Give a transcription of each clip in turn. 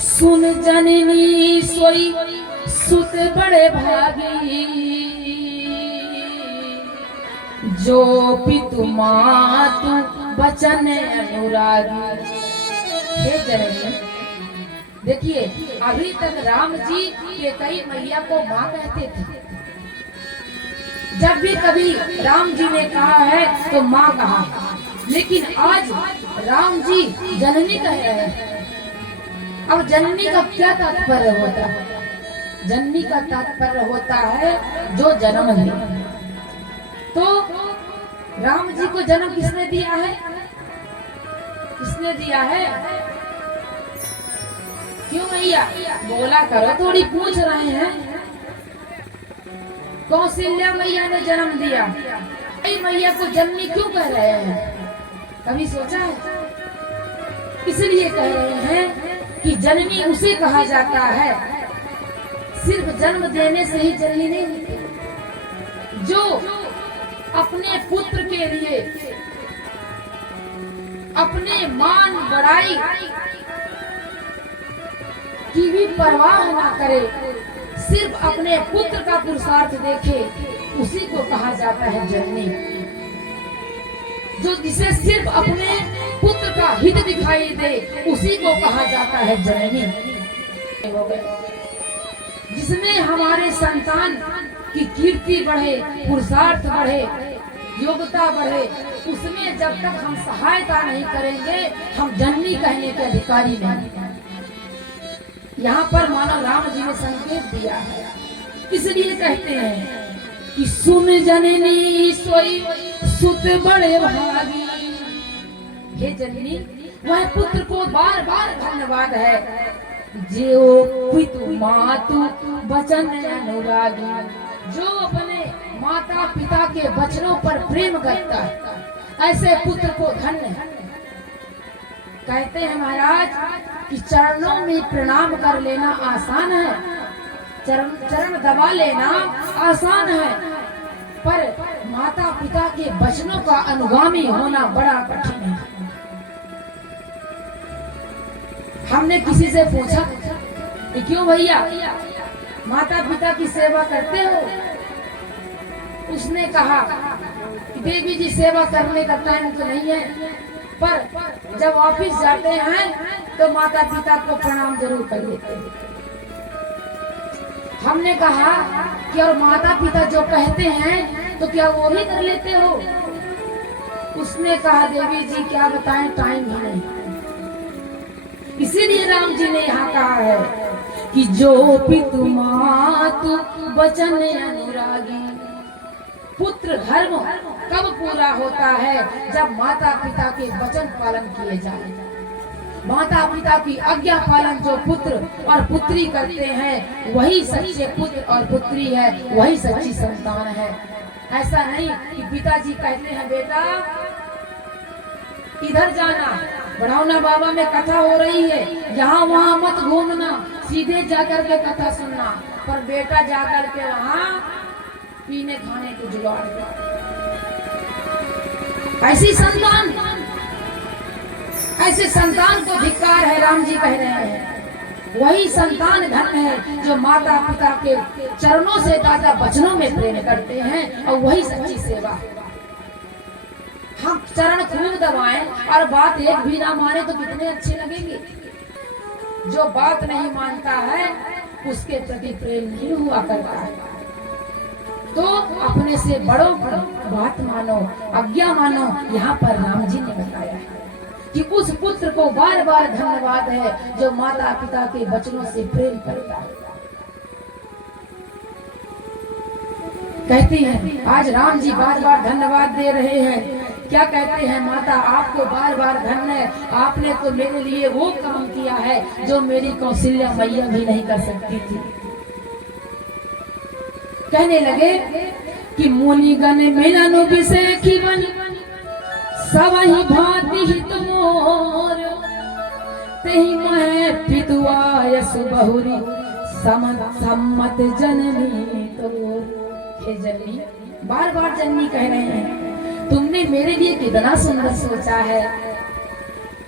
सुन जननी सोई सुत बड़े भागी, जो पितु मातु बचन अनुरागी। हे जननी, देखिए अभी तक राम जी के कई मैया को माँ कहते थे। जब भी कभी राम जी ने कहा है तो माँ कहा, लेकिन आज राम जी जननी कह रहे हैं। अब जननी का क्या तात्पर्य होता है? जननी का तात्पर्य होता है जो जन्म है। तो राम जी को जन्म किसने दिया है? किसने दिया है? क्यों मैया बोला करो, थोड़ी पूछ रहे हैं। कौशल्या मैया ने जन्म दिया। कई मैया को जननी क्यों कह रहे हैं? कभी सोचा है? इसलिए कह रहे हैं कि जननी उसे कहा जाता है, सिर्फ जन्म देने से ही जननी नहीं होती, जो अपने पुत्र के लिए अपने मान बड़ाई की भी परवाह ना करे, सिर्फ अपने पुत्र का पुरुषार्थ देखे, उसी को कहा जाता है जननी। जो जिसे सिर्फ अपने पुत्र का हित दिखाई दे, उसी को कहा जाता है जननी। जिसमें हमारे संतान की कीर्ति बढ़े, पुरुषार्थ बढ़े, योग्यता बढ़े, उसमें जब तक हम सहायता नहीं करेंगे, हम जननी कहने के अधिकारी नहीं। यहाँ पर मानो राम जी ने संकेत दिया है, इसलिए कहते हैं कि सुन जननी सोई सुत बड़े भागी। हे जननी, वह पुत्र को बार बार धन्यवाद है, जो पितु मातु बचन अनुरागी, जो अपने माता पिता के वचनों पर प्रेम करता है, ऐसे पुत्र को धन्य। कहते हैं महाराज कि चरणों में प्रणाम कर लेना आसान है, चरण दबा लेना आसान है, पर माता पिता के वचनों का अनुगामी होना बड़ा कठिन है। हमने किसी से पूछा कि क्यों भैया माता पिता की सेवा करते हो? उसने कहा कि देवी जी सेवा करने का टाइम तो नहीं है, पर जब ऑफिस जाते हैं तो माता पिता को प्रणाम जरूर कर लेते हैं। हमने कहा कि और माता पिता जो कहते हैं तो क्या वो भी कर लेते हो? उसने कहा देवी जी क्या बताएं, टाइम ही नहीं। इसीलिए राम जी ने यहाँ कहा है कि जो पितु मातु वचन अनुरागी। पुत्र धर्म कब पूरा होता है? जब माता पिता के वचन पालन किए जाए। माता पिता की आज्ञा पालन जो पुत्र और पुत्री करते हैं, वही सच्चे पुत्र और पुत्री है, वही सच्ची संतान है। ऐसा नहीं कि पिताजी कहते हैं बेटा इधर जाना, बढ़ावना बाबा में कथा हो रही है, यहाँ वहाँ मत घूमना, सीधे जाकर के कथा सुनना, पर बेटा जाकर के वहाँ पीने खाने को जुगाड़। ऐसे संतान को धिक्कार है। राम जी कह रहे हैं वही संतान धन है जो माता पिता के चरणों से दादा वचनों में प्रेम करते हैं, और वही सच्ची सेवा है। हम चरण खूब दबाएं और बात एक भी ना माने तो कितने अच्छे लगेंगे। जो बात नहीं मानता है उसके प्रति प्रेम नहीं हुआ करता है। तो अपने से बड़ों पर बात मानो, आज्ञा मानो। यहाँ पर राम जी ने बताया है कि उस पुत्र को बार बार धन्यवाद है जो माता पिता के वचनों से प्रेम करता है। कहती हैं आज राम जी बार बार धन्यवाद दे रहे हैं। क्या कहते हैं? माता आपको बार बार धन्य, आपने तो मेरे लिए वो काम किया है जो मेरी कौशल्या मैया भी नहीं कर सकती थी। कहने लगे कि मुनिगण मिलन विषय बन सबहि भांति हित मोर, तेहि महे पितुआयस बहुरी सम्मत जननी तोर। हे जननी, बार बार जननी कह रहे हैं, तुमने मेरे लिए कितना सुंदर सोचा है।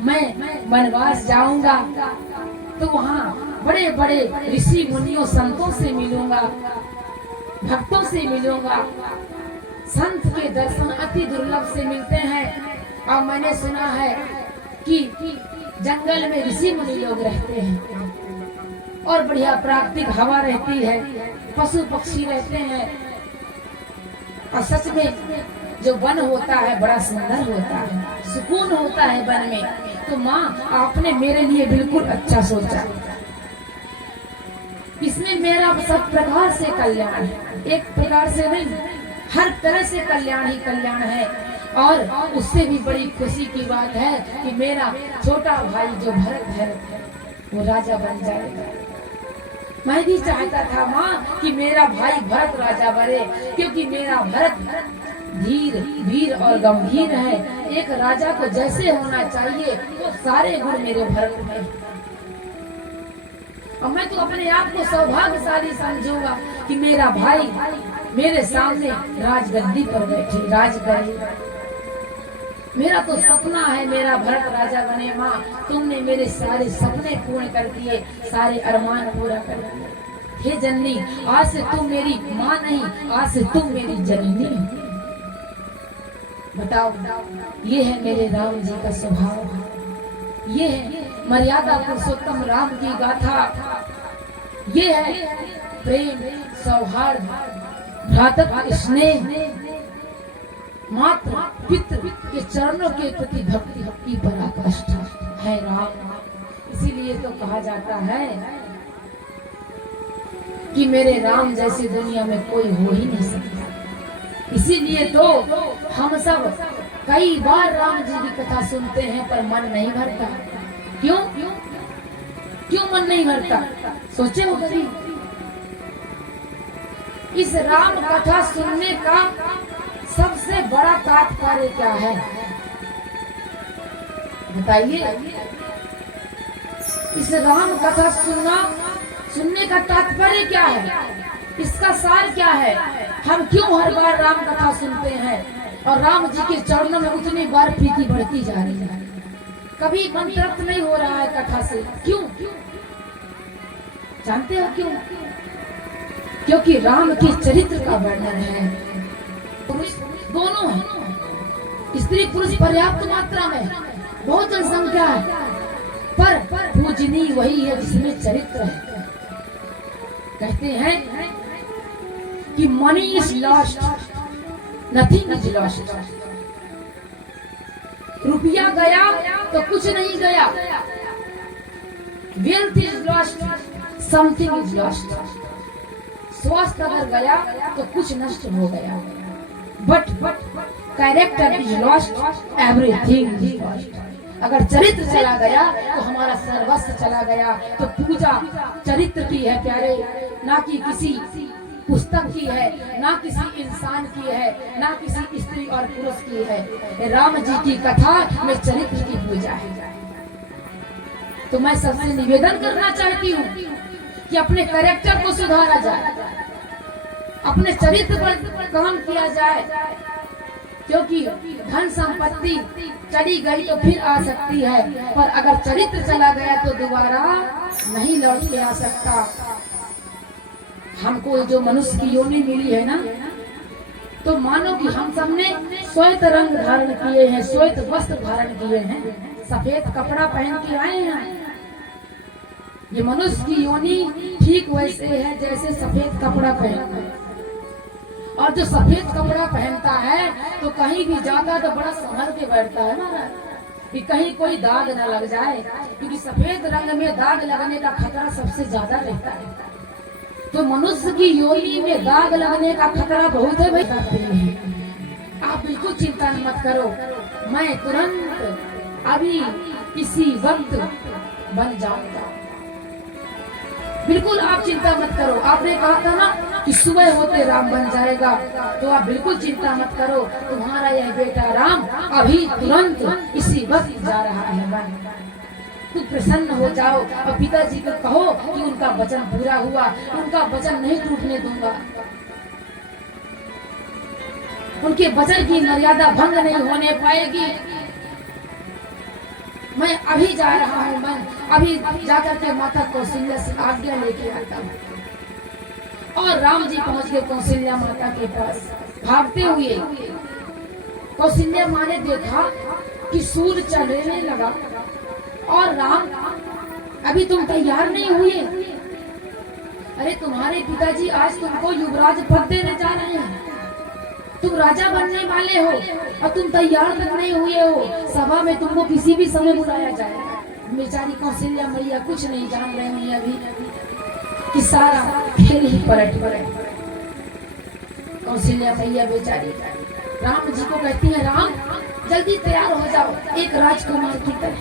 मैं वनवास जाऊंगा तो वहाँ बड़े बड़े ऋषि मुनियों संतों से मिलूंगा, भक्तों से मिलूंगा। संत के दर्शन अति दुर्लभ से मिलते हैं। और मैंने सुना है कि जंगल में ऋषि मुनि लोग रहते हैं और बढ़िया प्राकृतिक हवा रहती है, पशु पक्षी रहते हैं। और सच में जो वन होता है बड़ा सुंदर होता है, सुकून होता है वन में। तो माँ आपने मेरे लिए बिल्कुल अच्छा सोचा। इसमें मेरा सब प्रकार से कल्याण है, एक प्रकार से नहीं, हर तरह से कल्याण ही कल्याण है। और उससे भी बड़ी खुशी की बात है कि मेरा छोटा भाई जो भरत है वो राजा बन जाएगा। मैं भी चाहता था माँ कि मेरा भाई भरत राजा बने, क्योंकि मेरा भरत धीर वीर और गंभीर है। एक राजा को जैसे होना चाहिए वो सारे गुण मेरे भरत में। और मैं तो अपने आप को सौभाग्यशाली समझूंगा कि मेरा भाई मेरे सामने राजगद्दी पर बैठे राज करे। मेरा तो सपना है मेरा भरत राजा बने। माँ तुमने मेरे सारे सपने पूर्ण कर दिए, सारे अरमान पूरा कर दिए। हे जननी, आज से तुम मेरी माँ नहीं, आज से तुम मेरी जननी। बताओ, ये है मेरे राम जी का स्वभाव, ये है मर्यादा पुरुषोत्तम राम की गाथा, ये है प्रेम सौहार्द भ्रातृ स्नेह, मात्र पितृ के चरणों के प्रति भक्ति की पराकाष्ठा है राम। इसीलिए तो कहा जाता है कि मेरे राम जैसी दुनिया में कोई हो ही नहीं सकता। इसीलिए तो हम सब कई बार राम जी की कथा सुनते हैं पर मन नहीं भरता। क्यों क्यों मन नहीं भरता? सोचे हो कभी? इस राम कथा सुनने का सबसे बड़ा तात्पर्य क्या है बताइए? इस राम कथा सुनने का तात्पर्य क्या है? इसका सार क्या है? हम क्यों हर बार राम कथा सुनते हैं और राम जी के चरणों में उतनी बार प्रीति बढ़ती जा रही है? कभी मन तृप्त नहीं हो रहा है कथा से। क्यों? जानते हो क्यों? क्योंकि राम के चरित्र का वर्णन है। पुरुष दोनों है, स्त्री पुरुष पर्याप्त मात्रा में, बहुत जनसंख्या है, पर पूजनी वही है जिसमें चरित्र है। कहते हैं कि money is lost, nothing is lost. रुपया गया तो कुछ नहीं गया। Wealth is lost, something is lost. स्वास्थ्य अगर गया तो कुछ नष्ट हो गया। But character is lost, everything is lost. अगर चरित्र चला गया तो हमारा सर्वस्व चला गया। तो पूजा चरित्र की है प्यारे, ना कि किसी पुस्तक की है, ना किसी इंसान की है, ना किसी स्त्री और पुरुष की है। राम जी की कथा में चरित्र की पूजा है। तो मैं सबसे निवेदन करना चाहती हूँ कि अपने कैरेक्टर को सुधारा जाए, अपने चरित्र पर काम किया जाए। क्योंकि धन संपत्ति चली गई तो फिर आ सकती है, पर अगर चरित्र चला गया तो दोबारा नहीं लौट के आ सकता। हमको जो मनुष्य की योनि मिली है ना, तो मानो कि हम सबने श्वेत रंग धारण किए हैं, श्वेत वस्त्र धारण किए हैं, सफेद कपड़ा पहन के आए हैं। ये मनुष्य की योनि ठीक वैसे है जैसे सफेद कपड़ा पहनता है। और जो सफेद कपड़ा पहनता है तो कहीं भी जाता तो बड़ा संभल के बैठता है महाराज, कि कहीं कोई दाग न लग जाए, क्योंकि सफेद रंग में दाग लगने का खतरा सबसे ज्यादा रहता है। तो मनुष्य की योनि में दाग लगने का खतरा बहुत है भाई। आप बिल्कुल चिंता मत करो, मैं तुरंत अभी इसी वक्त बन जाऊंगा। बिल्कुल आप चिंता मत करो। आपने कहा था ना कि सुबह होते राम बन जाएगा, तो आप बिल्कुल चिंता मत करो। तुम्हारा यह बेटा राम अभी तुरंत इसी वक्त जा रहा है बन। तुम प्रसन्न हो जाओ और पिताजी को कहो कि उनका वचन पूरा हुआ, उनका वचन नहीं टूटने दूंगा, उनके वचन की मर्यादा भंग नहीं होने पाएगी। मैं अभी जा रहा हूँ, मैं अभी जाकर के माता कौशल्या से आज्ञा लेके आता हूँ। और राम जी पहुंच गए कौशल्या माता के पास भागते हुए। कौशल्या माँ ने देखा कि सूर्य चढ़ने लगा और राम अभी तुम तैयार नहीं हुए। अरे तुम्हारे पिताजी आज तुमको युवराज पद देने जा रहे हैं, तुम राजा बनने वाले हो और तुम तैयार तक नहीं हुए हो। सभा में तुमको किसी भी समय बुलाया जाएगा। बेचारी कौशल्या मैया कुछ नहीं जान रहे हैं अभी कि सारा खेल ही पलट पड़े। कौशल्या मैया बेचारी राम जी को कहती है, राम जल्दी तैयार हो जाओ एक राजकुमार की तरह।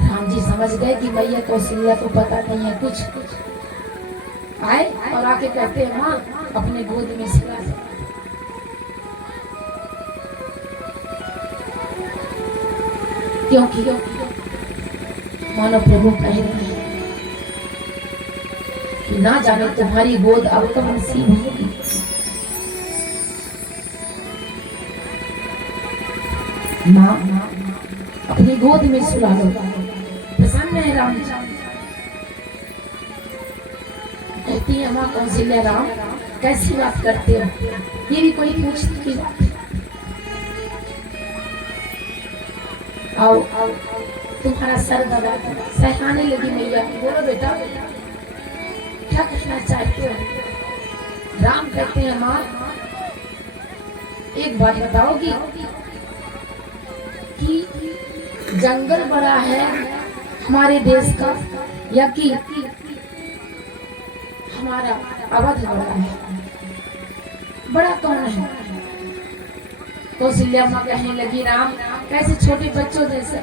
राम जी समझ गए कि मैया कौशल्या को पता नहीं है कुछ। आए और आके कहते हैं, माँ अपने गोद में सुला दो। क्योंकि मानो प्रभु कह रहे हैं कि ना जाने तुम्हारी गोद अब कब नसीब होगी। माँ अपनी गोद में सुला लो। प्रसन्न है राम जी। कहती है माँ कौशल्या, राम कैसी बात करते हो, ये भी कोई पूछने की बात है। आओ आओ तुम्हारा सर दबा सहलाने लगी मैया। बोलो बेटा क्या कहना चाहते हो। राम कहते हैं, माँ एक बात बताओगी कि जंगल बड़ा है हमारे देश का या कि हमारा अवध बड़ा है? बड़ा कौन है? कौशल्या माँ कहने लगी, राम कैसे छोटे बच्चों जैसे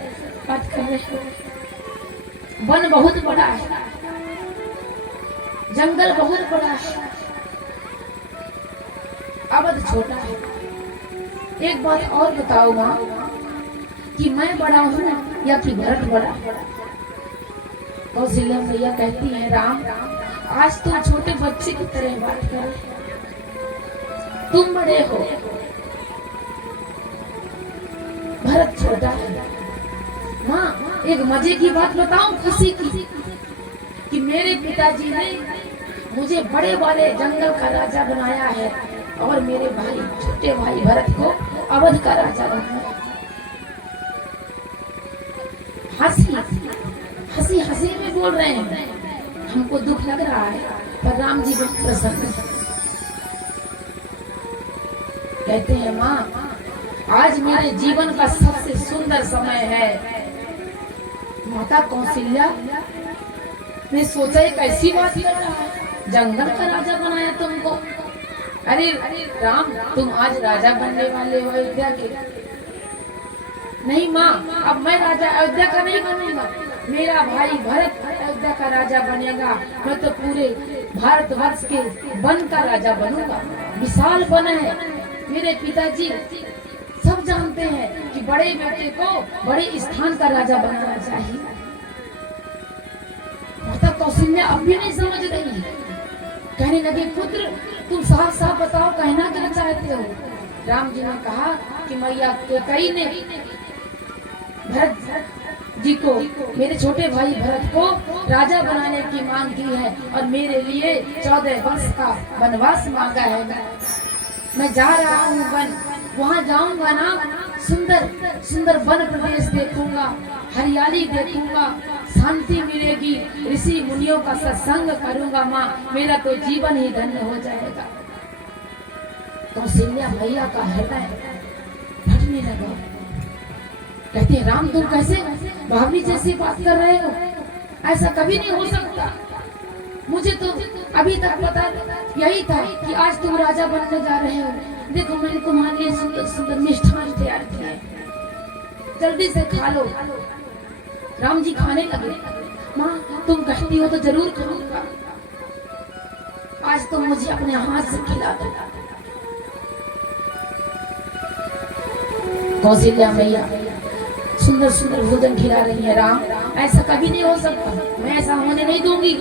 बात कर रहे हो। वन बहुत बड़ा है, जंगल बहुत बड़ा है, अवध छोटा है। एक बात और बताओ माँ कि मैं बड़ा हूँ या कि भरत बड़ा? कौशल्या मैया कहती है, राम आज तुम छोटे बच्चे की तरह बात कर रहे हो, तुम बड़े हो, भरत छोटा है। माँ एक मजे की बात बताऊं, खुशी की, कि मेरे पिताजी ने मुझे बड़े वाले जंगल का राजा बनाया है और मेरे भाई छोटे भाई भरत को अवध का राजा बनाया। हंसी हंसी हंसी में बोल रहे हैं। हमको दुख लग रहा है पर राम जी बहुत प्रसन्न है। कहते हैं, माँ आज मेरे जीवन का सबसे सुंदर समय है। माता कौशल्या ने सोचा एक ऐसी बात कर रहा है, जंगल का राजा बनाया तुमको। अरे राम तुम आज राजा बनने वाले हो अयोध्या के। नहीं माँ, अब मैं राजा अयोध्या का नहीं बनूंगा, मेरा भाई भरत अयोध्या का राजा बनेगा। मैं तो पूरे भारतवर्ष के वन का राजा बनूंगा। विशाल वन है, मेरे पिताजी सब जानते हैं कि बड़े बेटे को बड़े स्थान का राजा बनाना चाहिए। माता कौशल्या अब भी नहीं समझ रही है। कहने लगे, पुत्र तुम साफ साफ बताओ कहना क्या चाहते हो। राम जी ने कहा कि मैया कैकेयी ने भरत जी को, मेरे छोटे भाई भरत को राजा बनाने की मांग की है और मेरे लिए 14 वर्ष का वनवास मांगा है। मैं जा रहा हूँ वन, वहाँ जाऊंगा ना, सुंदर सुंदर वन प्रदेश देखूंगा, हरियाली देखूंगा, शांति मिलेगी, ऋषि मुनियों का सत्संग करूंगा। माँ मेरा तो जीवन ही धन्य हो जाएगा। कौशल्या मैया का हृदय फटने लगा। कहते हैं, राम तुम कैसे भाभी जैसी बात कर रहे हो, ऐसा कभी नहीं हो सकता। मुझे तो अभी तक पता यही था कि आज तुम राजा बनने जा रहे हो। देखो मैंने तुम्हारे लिए सुंदर सुंदर मिष्ठान तैयार किया है, जल्दी से खा लो। राम जी खाने लगे। माँ तुम कहती हो तो जरूर खाऊंगा, आज तुम मुझे अपने हाथ से खिला दो। कौशल्या मैया सुंदर सुंदर भोजन खिला रही है। राम ऐसा कभी नहीं हो सकता, मैं ऐसा होने नहीं दूंगी।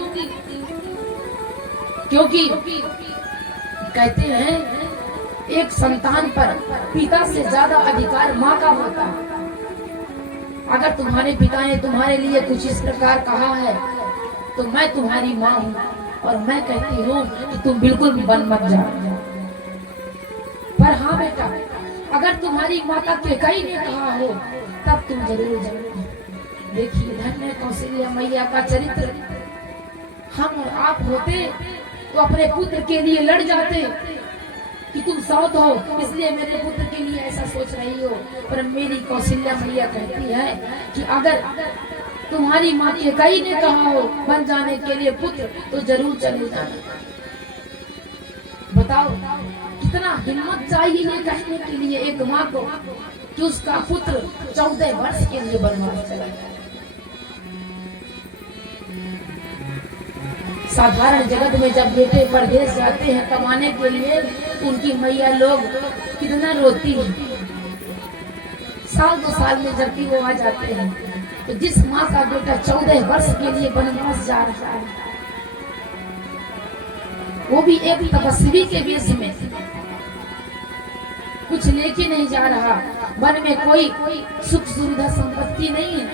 क्योंकि कहते हैं एक संतान पर पिता से ज्यादा अधिकार माँ का होता है। अगर तुम्हारे पिता ने तुम्हारे लिए कुछ इस प्रकार कहा है तो मैं तुम्हारी माँ हूँ और मैं कहती हूँ कि तुम बिल्कुल भी बन मत जाओ। पर हाँ बेटा, अगर तुम्हारी माता कैकेयी ने कहा हो तब तुम जरूर जाओ। देखिए धन्य कौशल्या मैया का चरित्र। हम और आप होते तो अपने पुत्र के लिए लड़ जाते कि तुम सौत हो इसलिए मेरे पुत्र के लिए ऐसा सोच रही हो। पर मेरी कौशल्या मैया कहती है कि अगर तुम्हारी माँ कैकेयी ने कहा हो बन जाने के लिए पुत्र तो जरूर चले जाना। बताओ कितना हिम्मत चाहिए ये कहने के लिए एक माँ को कि उसका पुत्र 14 वर्ष के लिए वनवास चला जाए। साधारण जगत में जब बेटे परदेश जाते हैं कमाने के लिए उनकी मैया लोग कितना रोती है। साल 2 साल में जबकि वो आ जाते हैं तो जिस माँ का बेटा 14 वर्ष के लिए वनवास जा रहा है वो भी एक तपस्वी के वेश में, कुछ लेके नहीं जा रहा। वन में कोई सुख सुविधा संपत्ति नहीं है।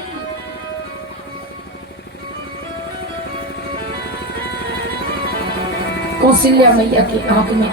कौशल्या मैया की आंख में